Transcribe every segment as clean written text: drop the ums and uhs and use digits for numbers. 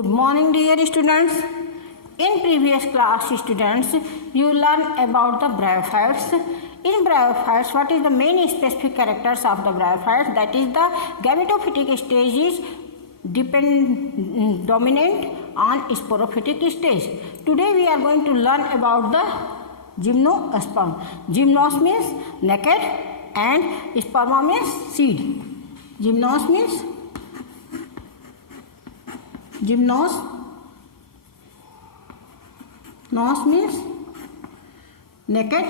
Good morning, dear students. In previous class, students, you learn about the bryophytes. In bryophytes, what is the main specific characters of the bryophytes? That is the gametophytic stage is dominant on sporophytic stage. Today we are going to learn about the gymnosperm. Gymnos means naked and sperma means seed. Gymnos means nos means naked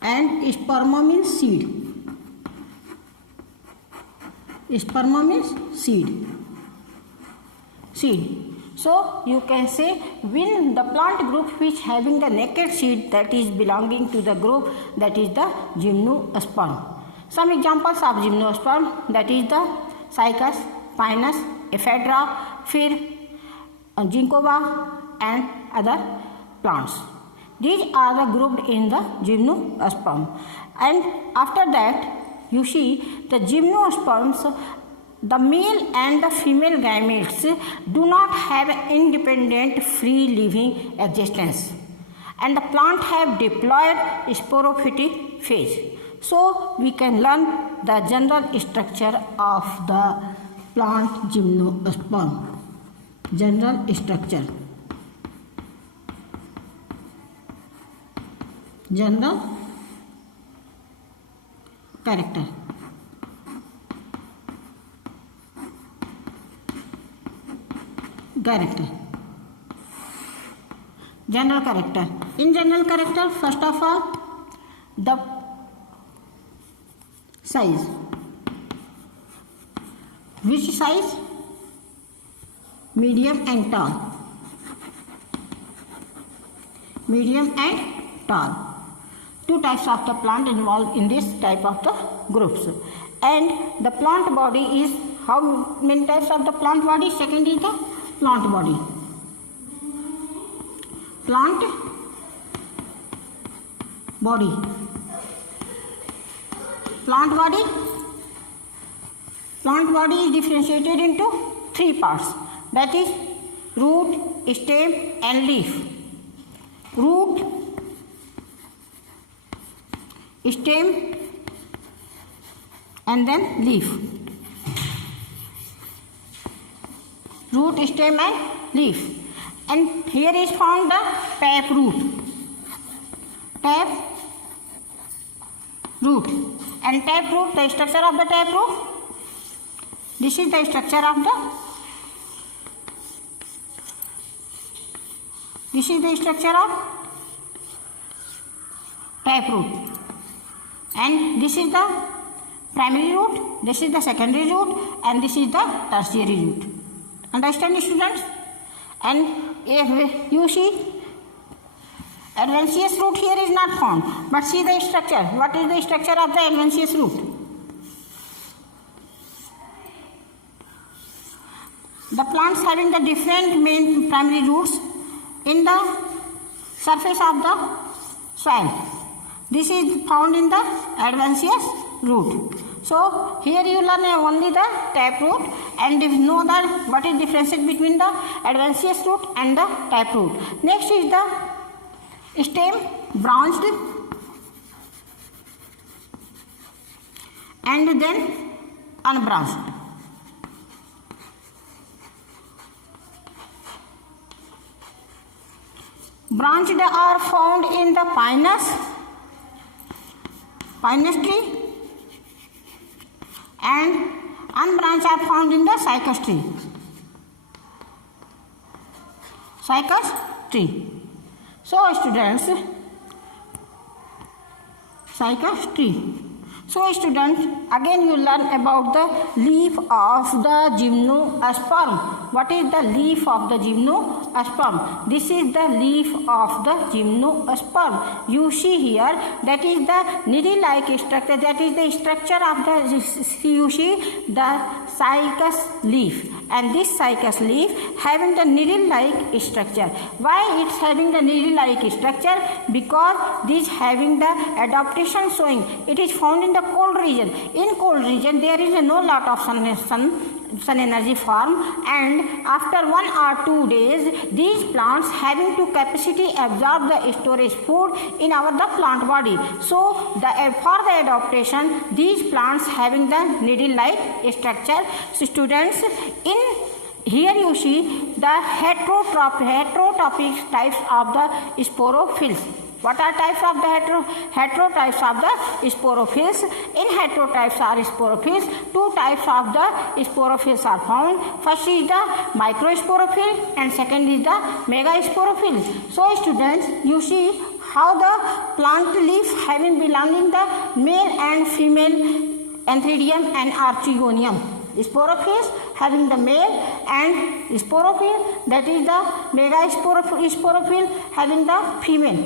and sperma means seed. Sperma means seed. So you can say when the plant group which having the naked seed, that is belonging to the group that is the gymnosperm. Some examples of gymnosperm, that is the cycas, pinus, ephedra, fir, ginkgo and other plants. These are the grouped in the gymnosperm. And after that, you see the gymnosperms, the male and the female gametes do not have independent free living existence, and the plant have diploid sporophytic phase. So we can learn the general structure of the plant gymnosperm. General structure. General character. General character. In general character, first of all, the size. Which size? Medium and tall. Medium and tall. Two types of the plant involved in this type of the groups. And the plant body is, how many types of the plant body? Second is the plant body. Plant body is differentiated into three parts, that is root, stem and leaf. Root, stem and then leaf. Root, stem and leaf. And here is found the taproot. And taproot, the structure of the taproot. This is the structure of the taproot. And this is the primary root, this is the secondary root, and this is the tertiary root. Understand, students? And if you see, adventitious root here is not found, but see the structure. What is the structure of the adventitious root? The plants having the different main primary roots in the surface of the soil. This is found in the adventitious root. So here you learn only the taproot, and if know that what is difference between the adventitious root and the taproot. Next is the stem, branched, and then unbranched. Branched are found in the pinus tree, and unbranched are found in the cycas tree. So students, cycas tree. So students, again you learn about the leaf of the gymnosperm. What is the leaf of the gymnosperm? This is the leaf of the gymnosperm. You see here, that is the needle-like structure. That is the structure of the, you see the cycas leaf. And this cycas leaf having the needle-like structure. Why it's having the needle-like structure? Because this having the adaptation showing. It is found in the the cold region. In cold region there is no lot of sun energy form, and after 1 or 2 days these plants having to capacity absorb the storage food in our the plant body. So for the adaptation these plants having the needle like structure. So students, in here you see the heterotrophic types of the sporophylls. What are types of the heterotypes of the sporophylls? In heterotypes are sporophylls. 2 types of the sporophylls are found. First is the microsporophyll and second is the megasporophyll. So students, you see how the plant leaf having belonging the male and female Anthridium and Archegonium. Sporophylls having the male and sporophyll, that is the megasporophyll having the female.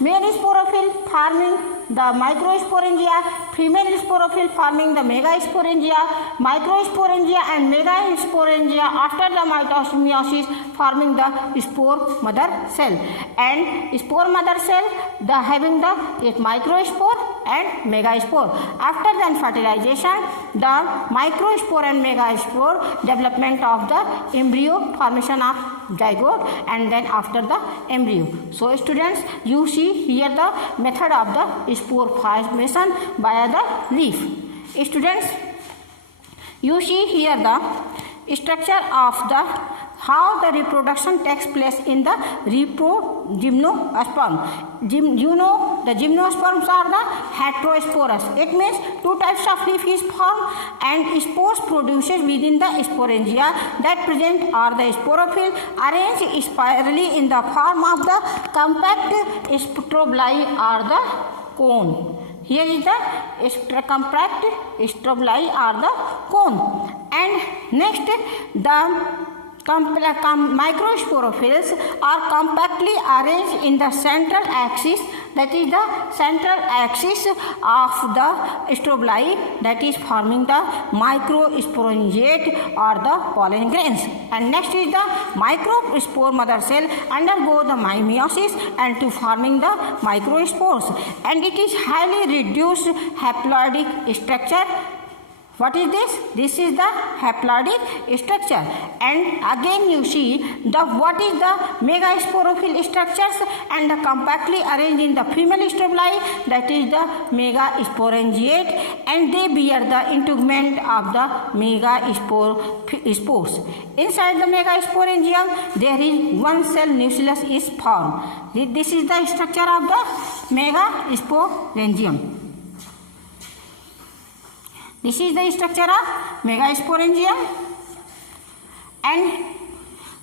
Male sporophyll forming the microsporangia, female sporophyll forming the megasporangia, microsporangia and megasporangia after the meiosis forming the spore mother cell, and spore mother cell the having the microspore and megaspore. After the fertilization, the microspore and megaspore development of the embryo, formation of zygote, and then after the embryo. So students, you see here the method of the spore formation via the leaf. Students, you see here the structure of the how the reproduction takes place in the gymnosperm. You know the gymnosperms are the heterosporous. It means 2 types of leaf is formed and spores produces within the sporangia that present are the sporophyll arranged spirally in the form of the compact strobili or the cone. Here is the compact strobili or the cone. And next the microsporophylls are compactly arranged in the central axis, that is the central axis of the strobili, that is forming the microsporangiate or the pollen grains. And next is the microspore mother cell undergo the meiosis and to forming the microspores, and it is highly reduced haploidic structure. What is this? This is the haploidic structure. And again you see the what is the megasporophyll structures and the compactly arranged in the female strobili, that is the megasporangiate, and they bear the integument of the megaspores. Inside the megasporangium there is 1 cell nucleus is formed. This is the structure of the megasporangium. This is the structure of megasporangium, and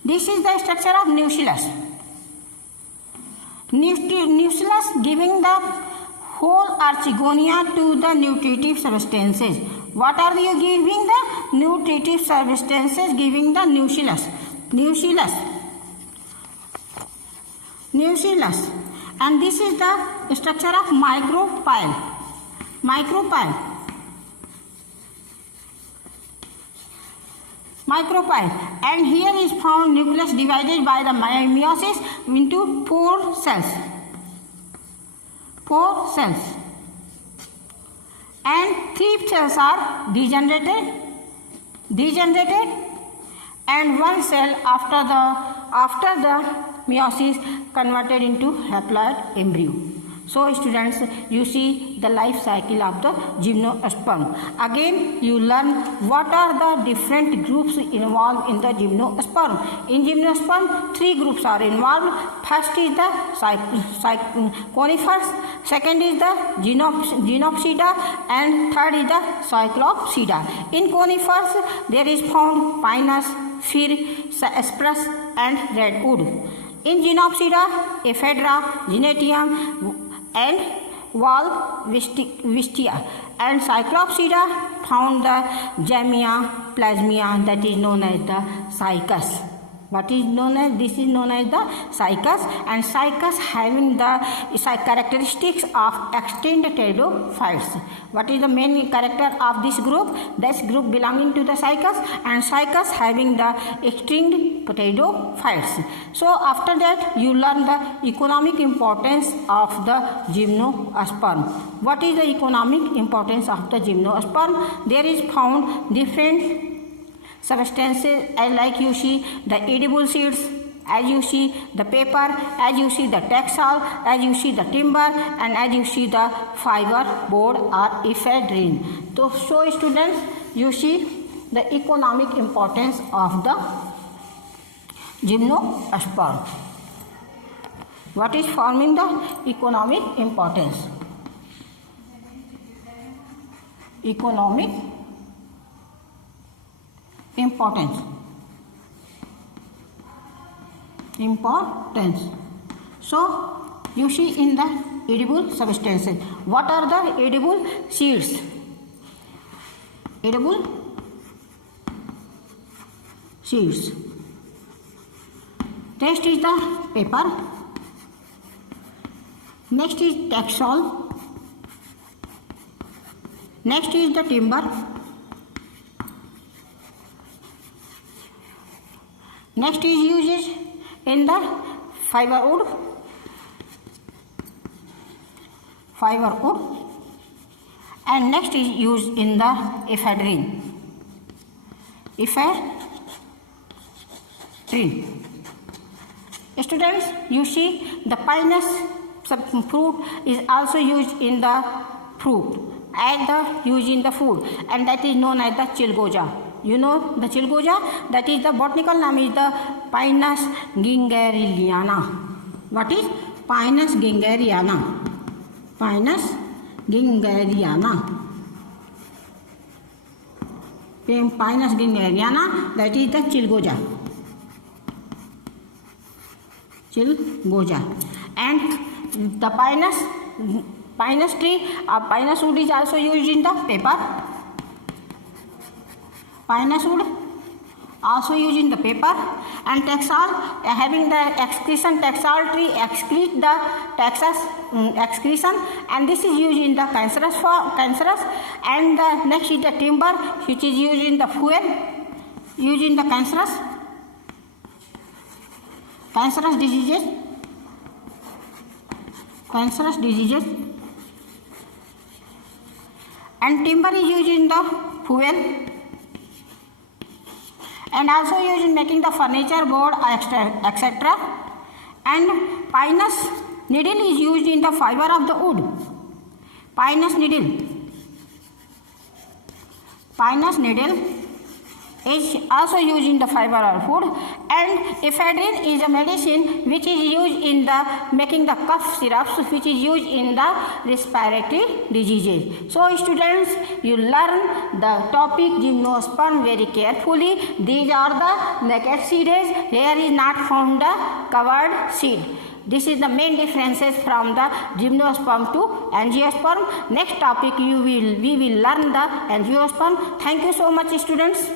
this is the structure of nucleus. Nucleus giving the whole archegonia to the nutritive substances. What are you giving the nutritive substances? Giving the nucleus, and this is the structure of micropyle. And here is found nucleus divided by the meiosis into 4 cells. And 3 cells are degenerated, and 1 cell after the meiosis converted into haploid embryo. So students, you see the life cycle of the gymnosperm. Again you learn what are the different groups involved in the gymnosperm. In gymnosperm 3 groups are involved. First is the conifers, second is the Gynopsida, and third is the Cyclopsida. In conifers there is found pinus, fir, cypress and redwood. In Gynopsida, Ephedra, Gynetium and Valvistia, and Cyclopsida found the Gemia, Plasmia, that is known as the Cycas. What is known as, this is known as the cycas, and cycas having the characteristics of extinct pteridophytes. What is the main character of this group? This group belonging to the cycas, and cycas having the extinct pteridophytes. So after that you learn the economic importance of the gymnosperm. What is the economic importance of the gymnosperm? There is found different substances, like you see the edible seeds, as you see the paper, as you see the textile, as you see the timber, and as you see the fiber board or ephedrine. So students, you see the economic importance of the gymnosperm. What is forming the economic importance? Economic importance. So you see in the edible substances, what are the edible seeds? Edible seeds. Next is the paper. Next is textile. Next is the timber. Next is used in the fiberwood, and next is used in the ephedrine. Students, you see the pinus fruit is also used in the fruit as the used in the food, and that is known as the chilgoja. You know the chilgoja, that is the botanical name is the Pinus gingeriana. What is Pinus gingeriana? Pinus gingeriana. Pinus gingeriana, that is the chilgoja. And the pinus tree, pinus wood is also used in the paper. Pinus wood also used in the paper, and textile having the excretion, textile tree excrete the excretion, and this is used in the cancerous. And the next is the timber, which is used in the fuel, used in the cancerous diseases, and timber is used in the fuel, and also used in making the furniture, board, etc. And pinus needle is used in the fiber of the wood. Pinus needle is also used in the fiber of wood, and ephedrine is a medicine which is used in the making the cough syrups, which is used in the respiratory diseases. So students, you learn the topic gymnosperm very carefully. These are the naked seeds. Here is not found the covered seed. This is the main differences from the gymnosperm to angiosperm. Next topic we will learn the angiosperm. Thank you so much students.